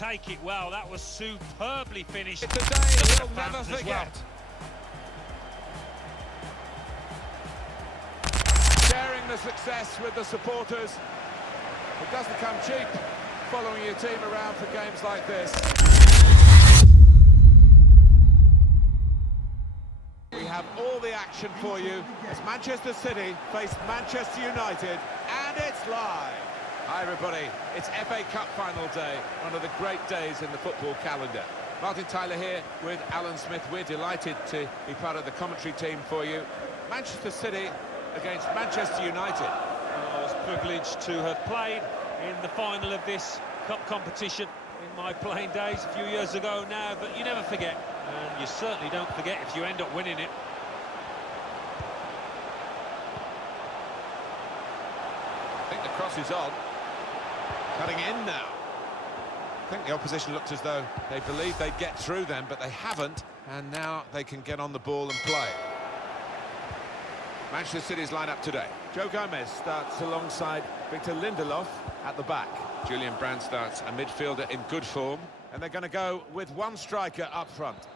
take it well. That was superbly finished. It's a day he'll never forget. Sharing the success with the supporters. It doesn't come cheap following your team around for games like this. We have all the action for you as Manchester City face Manchester United, and it's live. Hi everybody, it's FA Cup final day, one of the great days in the football calendar. Martin Tyler here with Alan Smith. We're delighted to be part of the commentary team for you. Manchester City against Manchester United. I was privileged to have played in the final of this cup competition in my playing days a few years ago now, but you never forget, and you certainly don't forget if you end up winning it. I think the cross is on. Cutting in now. I think the opposition looked as though they believed they'd get through them, but they haven't, and now they can get on the ball and play. Manchester City's lineup today. Joe Gomez starts alongside Victor Lindelof at the back. Julian Brand starts a midfielder in good form, and they're going to go with one striker up front.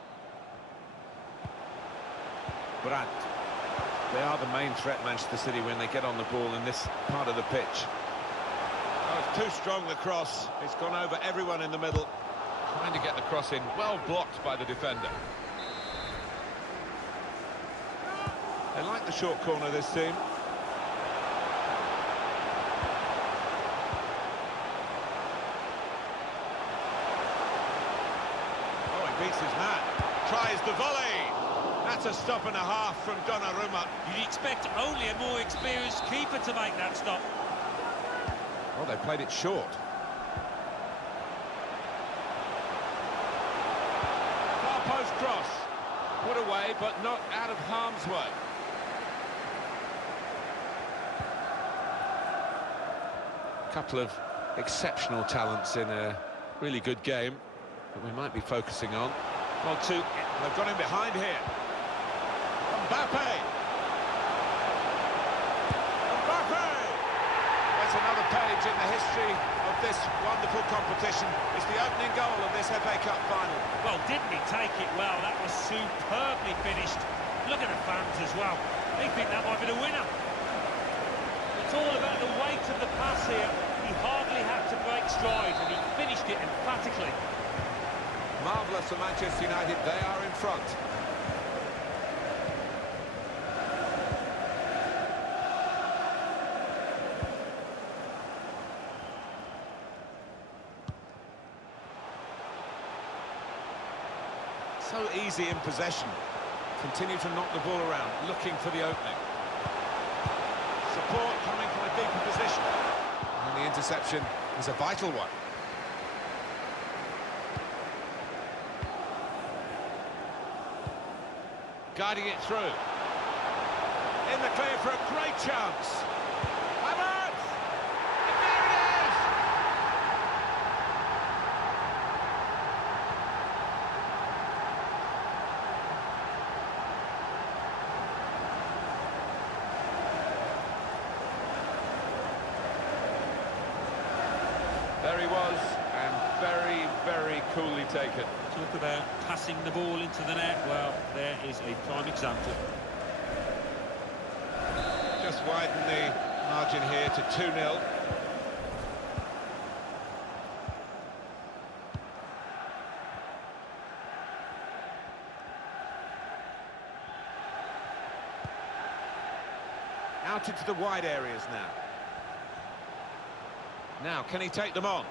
Brandt. They are the main threat, Manchester City, when they get on the ball in this part of the pitch. Oh, it's too strong, the cross. It's gone over everyone in the middle. Trying to get the cross in, well blocked by the defender. They like the short corner, this team. Oh, he beats his man. Tries the volley. That's a stop and a half from Donnarumma. You'd expect only a more experienced keeper to make that stop. Oh, they played it short. Far post cross. Put away, but not out of harm's way. Couple of exceptional talents in a really good game that we might be focusing on. Well, they've got him behind here. Mbappé! Mbappé! That's another page in the history of this wonderful competition. It's the opening goal of this FA Cup final. Well, didn't he take it well? That was superbly finished. Look at the fans as well. They think that might be the winner. It's all about the weight of the pass here. He hardly had to break stride, and he finished it emphatically. Marvellous for Manchester United. They are in front. So easy in possession. Continue to knock the ball around, looking for the opening. Support coming from a deeper position. And the interception is a vital one. Guiding it through. In the clear for a great chance. Havertz! And there it is! There he was, and very, very coolly taken. Talk about passing the ball into the net. Well, there is a prime example. Just widen the margin here to 2-0. Out into the wide areas now. Now, can he take them on?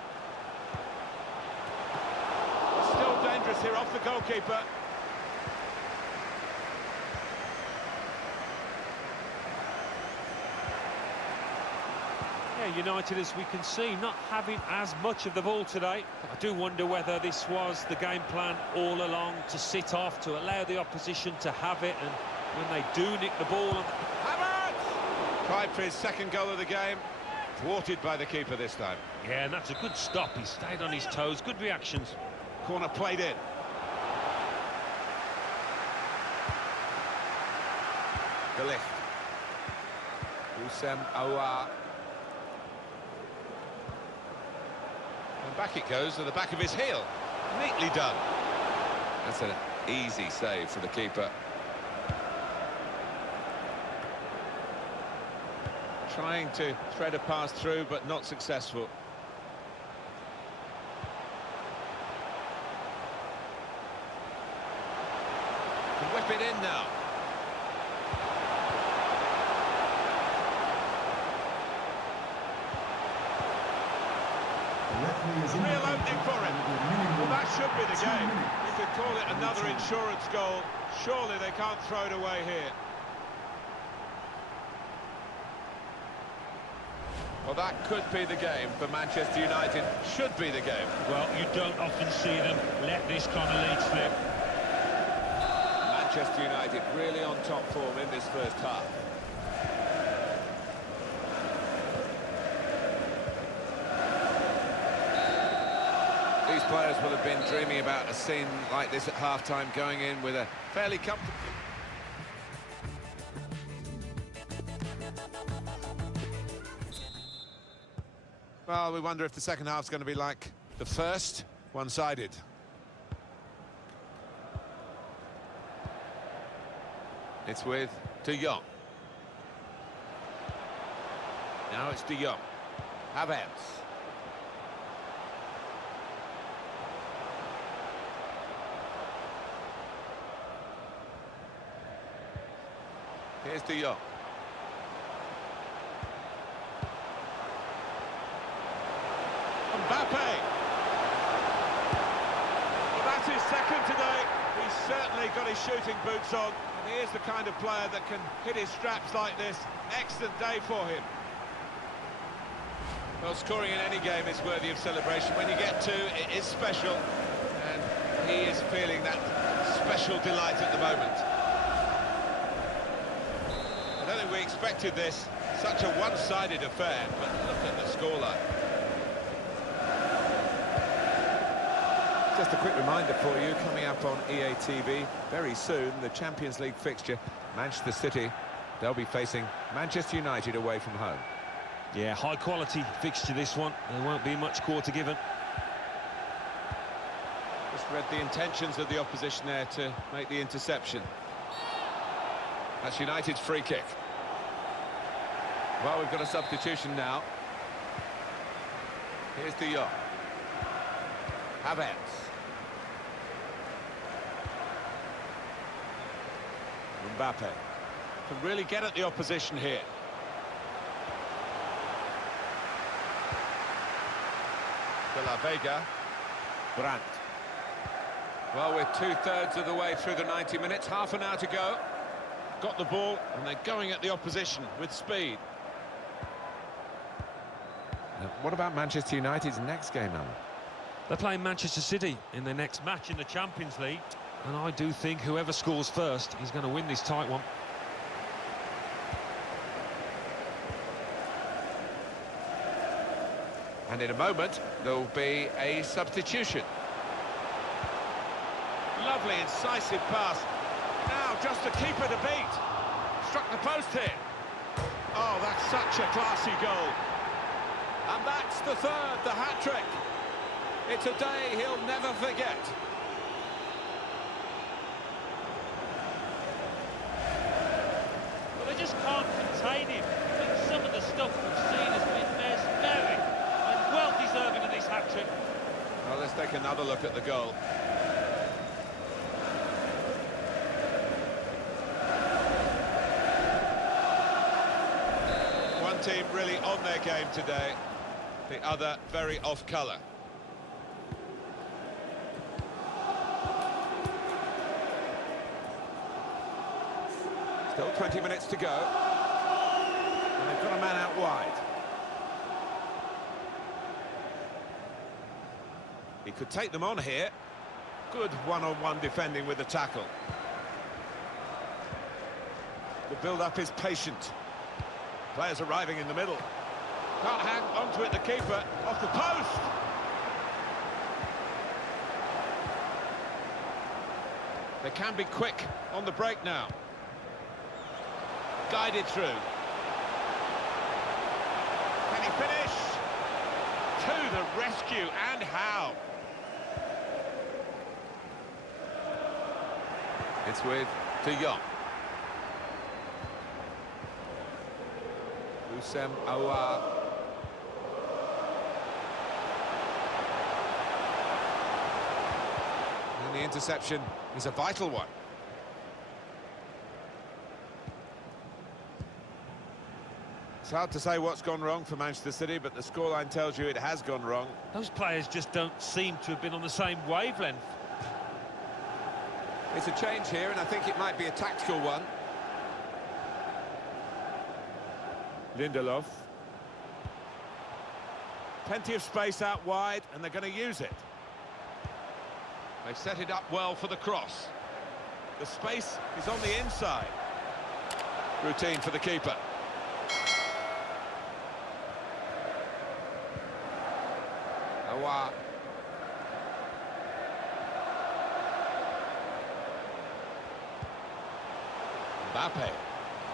Still dangerous here off the goalkeeper. Yeah, United, as we can see, not having as much of the ball today. I do wonder whether this was the game plan all along, to sit off, to allow the opposition to have it, and when they do nick the ball... Havertz! Tried for his second goal of the game. Thwarted by the keeper this time. Yeah, and that's a good stop. He stayed on his toes. Good reactions. Corner played in. De Ligt. Houssem Aouar. And back it goes to the back of his heel. Neatly done. That's an easy save for the keeper. Trying to thread a pass through, but not successful. Can whip it in now. A real opening for him. Well, that should be the game. You could call it another insurance goal. Surely they can't throw it away here. Well, that could be the game for Manchester United. Should be the game. Well, you don't often see them let this kind of lead slip. Manchester United really on top form in this first half. These players will have been dreaming about a scene like this at half-time, going in with a fairly comfortable... Well, we wonder if the second half's going to be like the first, one-sided. It's with De Jong. Now it's De Jong. Havertz. Here's De Jong. Mbappé. Well, that's his second today. He's certainly got his shooting boots on. And he is the kind of player that can hit his straps like this. Excellent day for him. Well, scoring in any game is worthy of celebration. When you get two, it is special. And he is feeling that special delight at the moment. I don't think we expected this. Such a one-sided affair, but look at the scoreline. Just a quick reminder for you, coming up on EA TV very soon, the Champions League fixture, Manchester City, they'll be facing Manchester United away from home. Yeah, high-quality fixture this one. There won't be much quarter given. Just read the intentions of the opposition there to make the interception. That's United's free kick. Well, we've got a substitution now. Here's De Jong. Havertz. Mbappé. Can really get at the opposition here. De La Vega. Brandt. Well, we're two-thirds of the way through the 90 minutes, half an hour to go. Got the ball, and they're going at the opposition with speed. What about Manchester United's next game, Alan? They're playing Manchester City in their next match in the Champions League. And I do think whoever scores first is going to win this tight one. And in a moment, there'll be a substitution. Lovely, incisive pass. Now, just the keeper to beat. Struck the post here. Oh, that's such a classy goal. And that's the third, the hat-trick. It's a day he'll never forget. Well, they just can't contain him. I think some of the stuff we've seen has been mesmeric and well deserving of this hat-trick. Well, let's take another look at the goal. One team really on their game today, the other very off-colour. Still 20 minutes to go. And they've got a man out wide. He could take them on here. Good one-on-one defending with the tackle. The build-up is patient. Players arriving in the middle. Can't hang onto it, the keeper. Off the post! They can be quick on the break now. Guided through. Can he finish? To the rescue, and how? It's with De Jong. Usem Aouar. And the interception is a vital one. It's hard to say what's gone wrong for Manchester City, but the scoreline tells you it has gone wrong. Those players just don't seem to have been on the same wavelength. It's a change here, and I think it might be a tactical one. Lindelof. Plenty of space out wide, and they're going to use it. They set it up well for the cross. The space is on the inside. Routine for the keeper. Aouar. Mbappé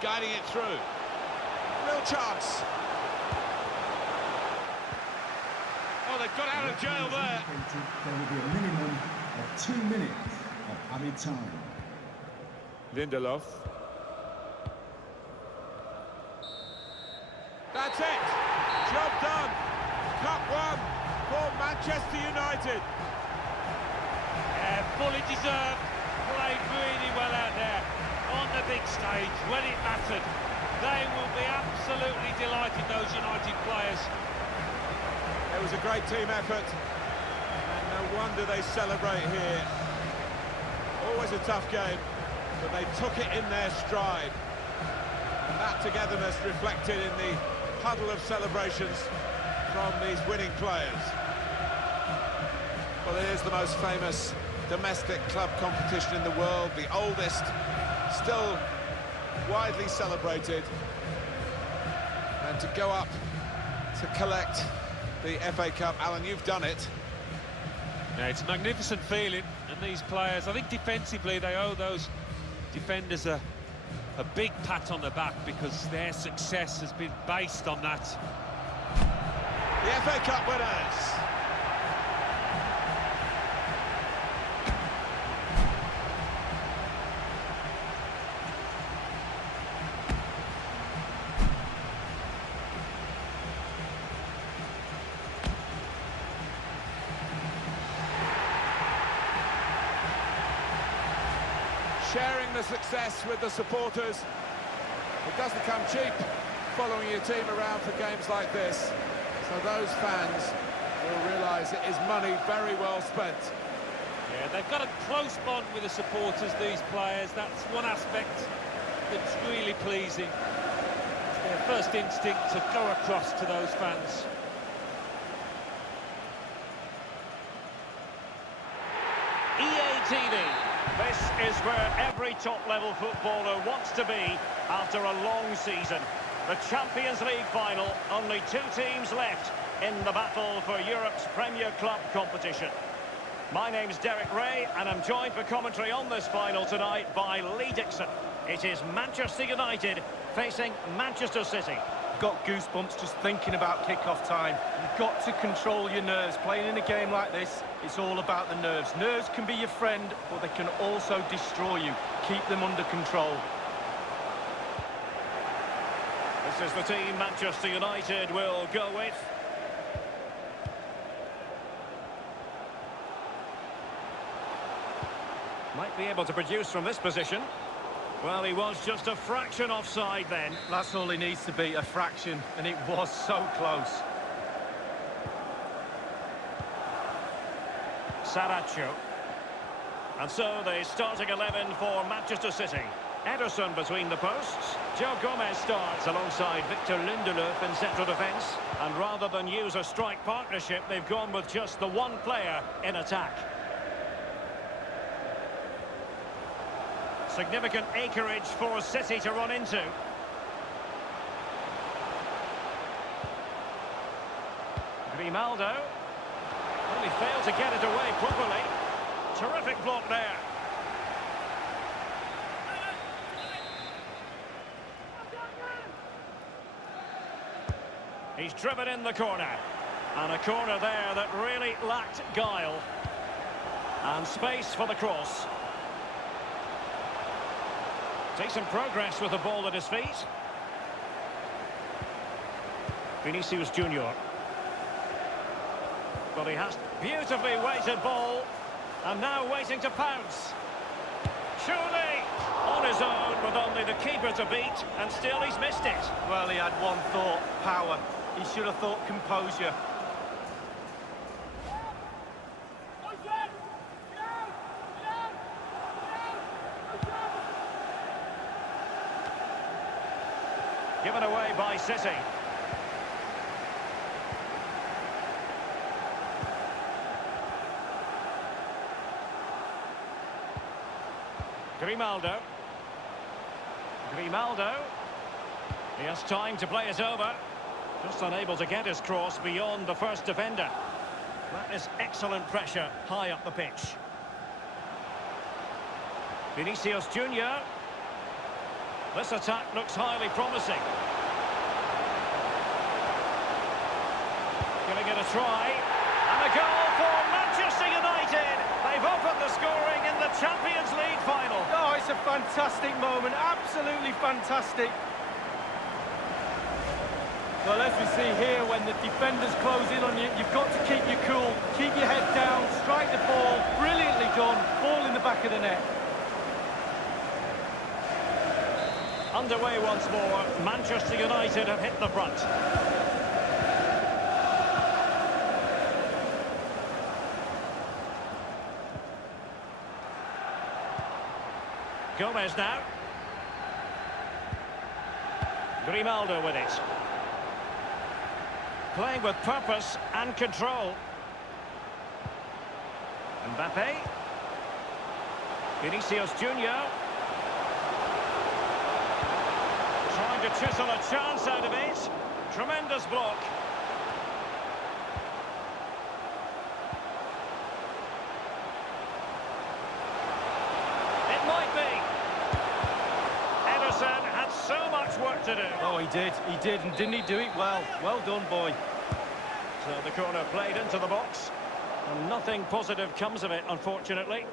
guiding it through. Real chance. Oh, they've got out of jail there. There will be a minimum of 2 minutes of added time. Lindelof. That's it. Job done. Cup won for Manchester United. Yeah, fully deserved. Played really well out there on the big stage when it mattered. They will be absolutely delighted, those United players. It was a great team effort, and no wonder they celebrate here. Always a tough game, but they took it in their stride. And that togetherness reflected in the huddle of celebrations from these winning players. Well, it is the most famous domestic club competition in the world, the oldest, still widely celebrated. And to go up to collect the FA Cup, Alan, you've done it. Yeah, it's a magnificent feeling, and these players, I think defensively they owe those defenders a big pat on the back, because their success has been based on that. The FA Cup winners. Sharing the success with the supporters. It doesn't come cheap following your team around for games like this. So those fans will realise it is money very well spent. Yeah, they've got a close bond with the supporters, these players. That's one aspect that's really pleasing. It's their first instinct to go across to those fans. EA TV. This is where every top-level footballer wants to be after a long season. The Champions League final, only 2 teams left in the battle for Europe's Premier Club competition. My name's Derek Ray, and I'm joined for commentary on this final tonight by Lee Dixon. It is Manchester United facing Manchester City. Got goosebumps just thinking about kick-off time. You've got to control your nerves. Playing in a game like this, it's all about the nerves. Nerves can be your friend, but they can also destroy you. Keep them under control. This is the team Manchester United will go with. Might be able to produce from this position. Well, he was just a fraction offside then. That's all he needs to be, a fraction, and it was so close. Saracho. And so the starting 11 for Manchester City. Ederson between the posts. Joe Gomez starts alongside Victor Lindelof in central defence. And rather than use a strike partnership, they've gone with just the one player in attack. Significant acreage for City to run into. Grimaldo. Only failed to get it away properly. Terrific block there. He's driven in the corner. And a corner there that really lacked guile. And space for the cross. Decent progress with the ball at his feet. Vinicius Junior. But he has beautifully weighted ball. And now waiting to pounce. Surely on his own with only the keeper to beat, and still he's missed it. Well, he had one thought, power. He should have thought composure. Given away by City. Grimaldo. He has time to play it over. Just unable to get his cross beyond the first defender. That is excellent pressure high up the pitch. Vinicius Junior. This attack looks highly promising. Giving it a try. And a goal for Manchester United. They've opened the scoring in the Champions League final. Oh, it's a fantastic moment. Absolutely fantastic. Well, as we see here, when the defenders close in on you, you've got to keep your cool, keep your head down, strike the ball. Brilliantly done. Ball in the back of the net. Underway once more. Manchester United have hit the front. Gomez now. Grimaldo with it. Playing with purpose and control. Mbappé. Vinicius Junior. Trying to chisel a chance out of it. Tremendous block. It might be. Ederson had so much work to do. Oh, he did, and didn't he do it well? Well done, boy. So the corner played into the box. And nothing positive comes of it, unfortunately.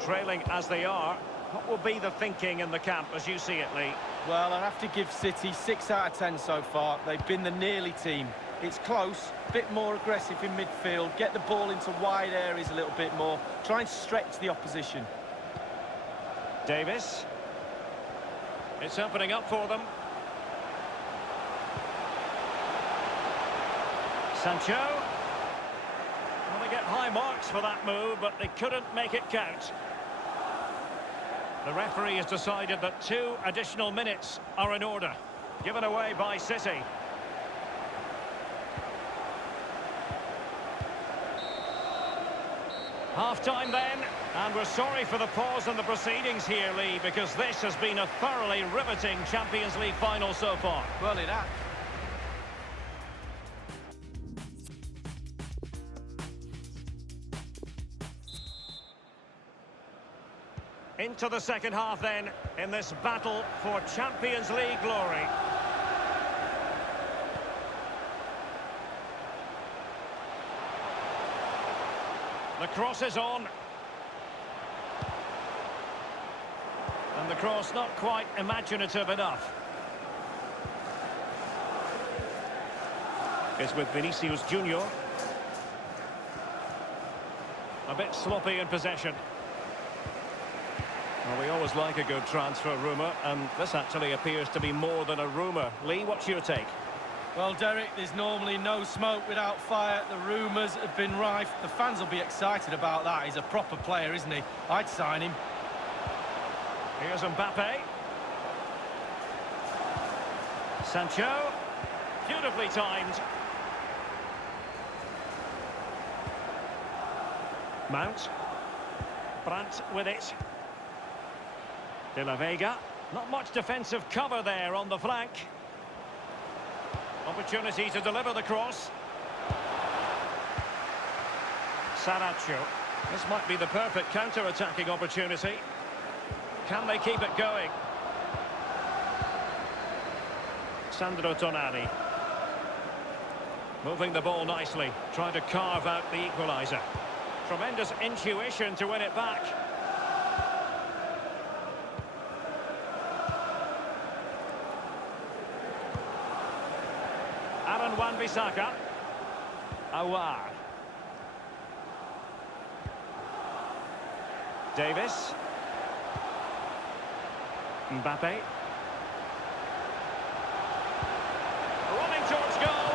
Trailing as they are, what will be the thinking in the camp as you see it, Lee? Well, I have to give City 6 out of 10 so far. They've been the nearly team. It's close, a bit more aggressive in midfield, get the ball into wide areas a little bit more, try and stretch the opposition. Davis. It's opening up for them. Sancho. Well, they get high marks for that move, but they couldn't make it count. The referee has decided that 2 additional minutes are in order. Given away by City. Half-time then, and we're sorry for the pause in the proceedings here, Lee, because this has been a thoroughly riveting Champions League final so far. Well, it has. Into the second half then, in this battle for Champions League glory. The cross is on. And the cross not quite imaginative enough. It's with Vinicius Junior. A bit sloppy in possession. Well, we always like a good transfer rumour, and this actually appears to be more than a rumour. Lee, what's your take? Well, Derek, there's normally no smoke without fire. The rumours have been rife. The fans will be excited about that. He's a proper player, isn't he? I'd sign him. Here's Mbappé. Sancho. Beautifully timed. Mount. Brandt with it. De La Vega. Not much defensive cover there on the flank. Opportunity to deliver the cross. Saracho. This might be the perfect counter-attacking opportunity. Can they keep it going? Sandro Tonali. Moving the ball nicely, trying to carve out the equaliser. Tremendous intuition to win it back. Aaron Wan-Bissaka. Aouar. Davis. Mbappé. Running towards goal.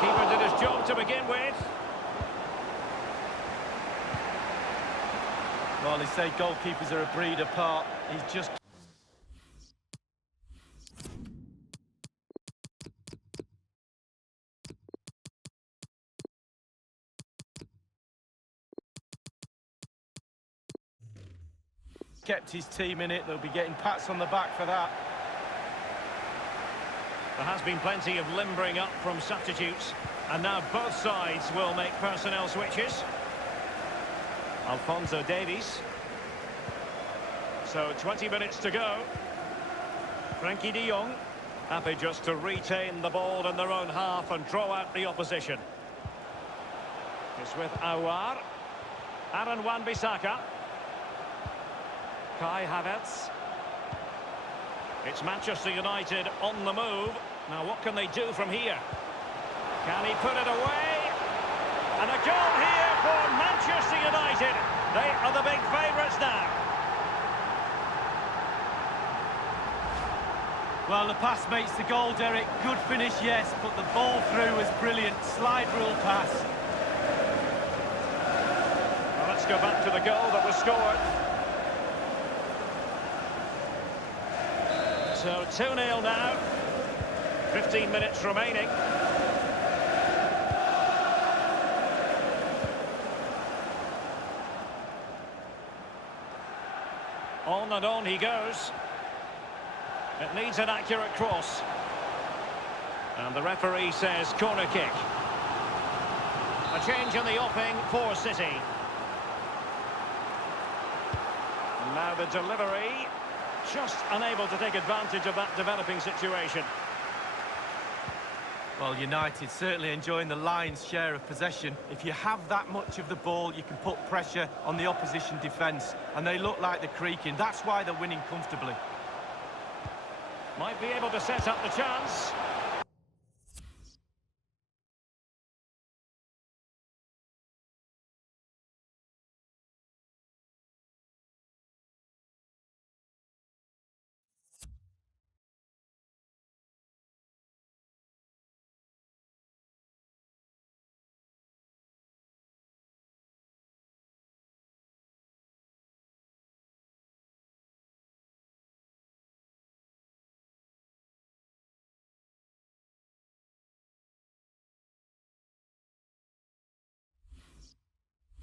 Keeper did his job to begin with. Well, they say goalkeepers are a breed apart. He's just... kept his team in it. They'll be getting pats on the back for that. There has been plenty of limbering up from substitutes, and now both sides will make personnel switches. Alphonso Davies. So 20 minutes to go. Frankie de Jong happy just to retain the ball in their own half and draw out the opposition. It's with Aouar. Aaron Wan-Bissaka. Kai Havertz. It's Manchester United on the move. Now what can they do from here? Can he put it away? And a goal here for Manchester United. They are the big favourites now. Well, the pass makes the goal, Derek. Good finish, yes, but the ball through was brilliant. Slide rule pass. Well, let's go back to the goal that was scored. So 2-0 now. 15 minutes remaining. On and on he goes. It needs an accurate cross. And the referee says corner kick. A change in the offing for City. And now the delivery. Just unable to take advantage of that developing situation. Well, United certainly enjoying the lion's share of possession. If you have that much of the ball, you can put pressure on the opposition defence. And they look like they're creaking. That's why they're winning comfortably. Might be able to set up the chance.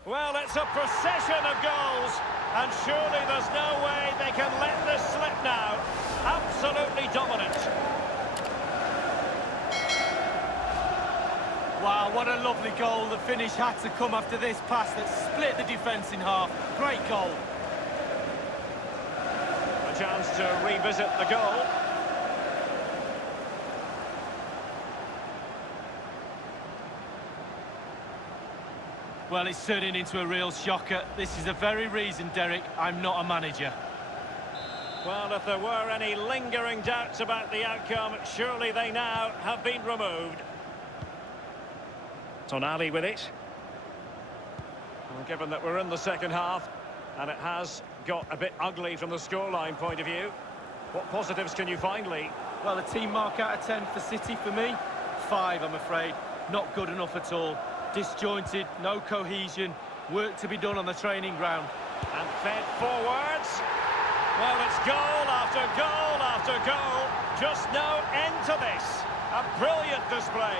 Well, it's a procession of goals, and surely there's no way they can let this slip now. Absolutely dominant. Wow, what a lovely goal. The finish had to come after this pass that split the defence in half. Great goal. A chance to revisit the goal. Well, it's turning into a real shocker. This is the very reason, Derek, I'm not a manager. Well, if there were any lingering doubts about the outcome, surely they now have been removed. Tonali with it. Well, given that we're in the second half, and it has got a bit ugly from the scoreline point of view, what positives can you find, Lee? Well, a team mark out of 10 for City for me. 5, I'm afraid. Not good enough at all. Disjointed, no cohesion, work to be done on the training ground. And fed forwards. Well, it's goal after goal after goal. Just no end to this. A brilliant display.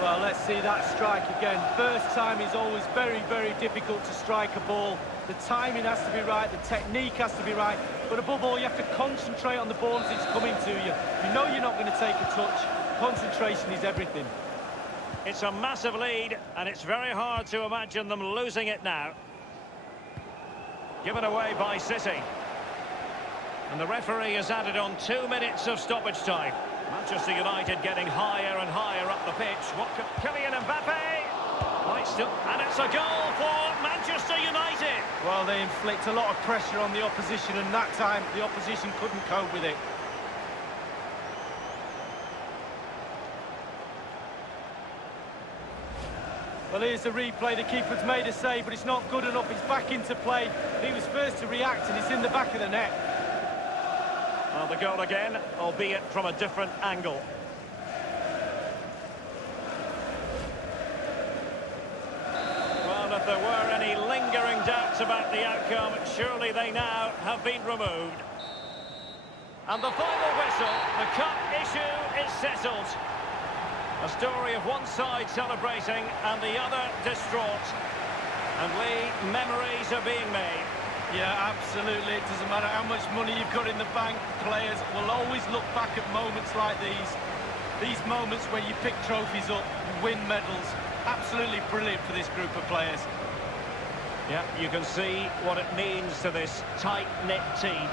Well, let's see that strike again. First time is always very, very difficult to strike a ball. The timing has to be right, the technique has to be right, but above all, you have to concentrate on the ball as it's coming to you. You know you're not going to take a touch. Concentration is everything. It's a massive lead, and it's very hard to imagine them losing it now. Given away by City. And the referee has added on 2 minutes of stoppage time. Manchester United getting higher and higher up the pitch. What could Kylian Mbappé? Right, still, and it's a goal for Manchester United. Well, they inflict a lot of pressure on the opposition, and that time the opposition couldn't cope with it. Well, here's the replay. The keeper's made a save, but it's not good enough. It's back into play. He was first to react, and it's in the back of the net. Well, the goal again, albeit from a different angle. Well, if there were any lingering doubts about the outcome, surely they now have been removed. And the final whistle, the cup issue is settled. A story of one side celebrating and the other distraught. And Lee, memories are being made. Yeah, absolutely. It doesn't matter how much money you've got in the bank. Players will always look back at moments like these. These moments where you pick trophies up, you win medals. Absolutely brilliant for this group of players. Yeah, you can see what it means to this tight-knit team.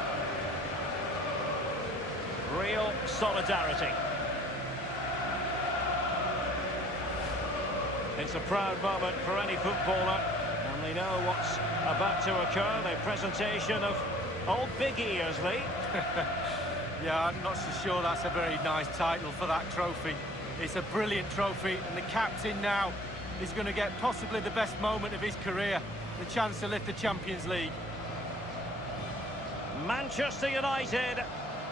Real solidarity. It's a proud moment for any footballer, and they know what's about to occur. The presentation of old Big Ears, Lee. Yeah, I'm not so sure that's a very nice title for that trophy. It's a brilliant trophy, and the captain now is going to get possibly the best moment of his career, the chance to lift the Champions League. Manchester United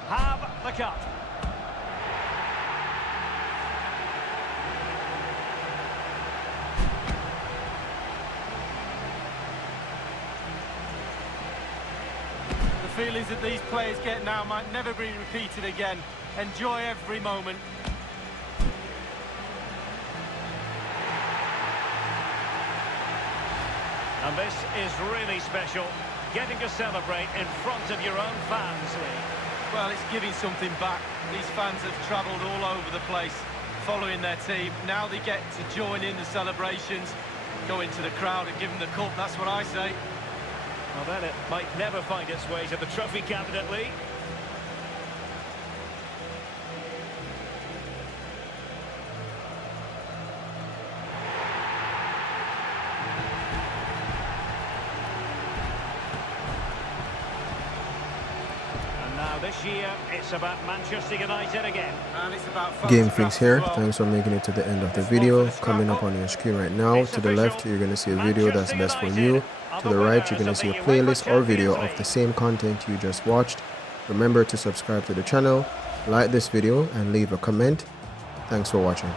have the cup. The feelings that these players get now might never be repeated again. Enjoy every moment. And this is really special, getting to celebrate in front of your own fans, Lee. Well, it's giving something back. These fans have travelled all over the place following their team. Now they get to join in the celebrations, go into the crowd and give them the cup. That's what I say. Well, then it might never find its way to the trophy cabinet, Lee. This year, it's about Manchester United again. And it's about Gamephix here. Thanks for making it to the end of the video. Coming up on your screen right now, to the left you're going to see a video that's best for you. To the right you're going to see a playlist or video of the same content you just watched. Remember to subscribe to the channel, like this video and leave a comment. Thanks for watching.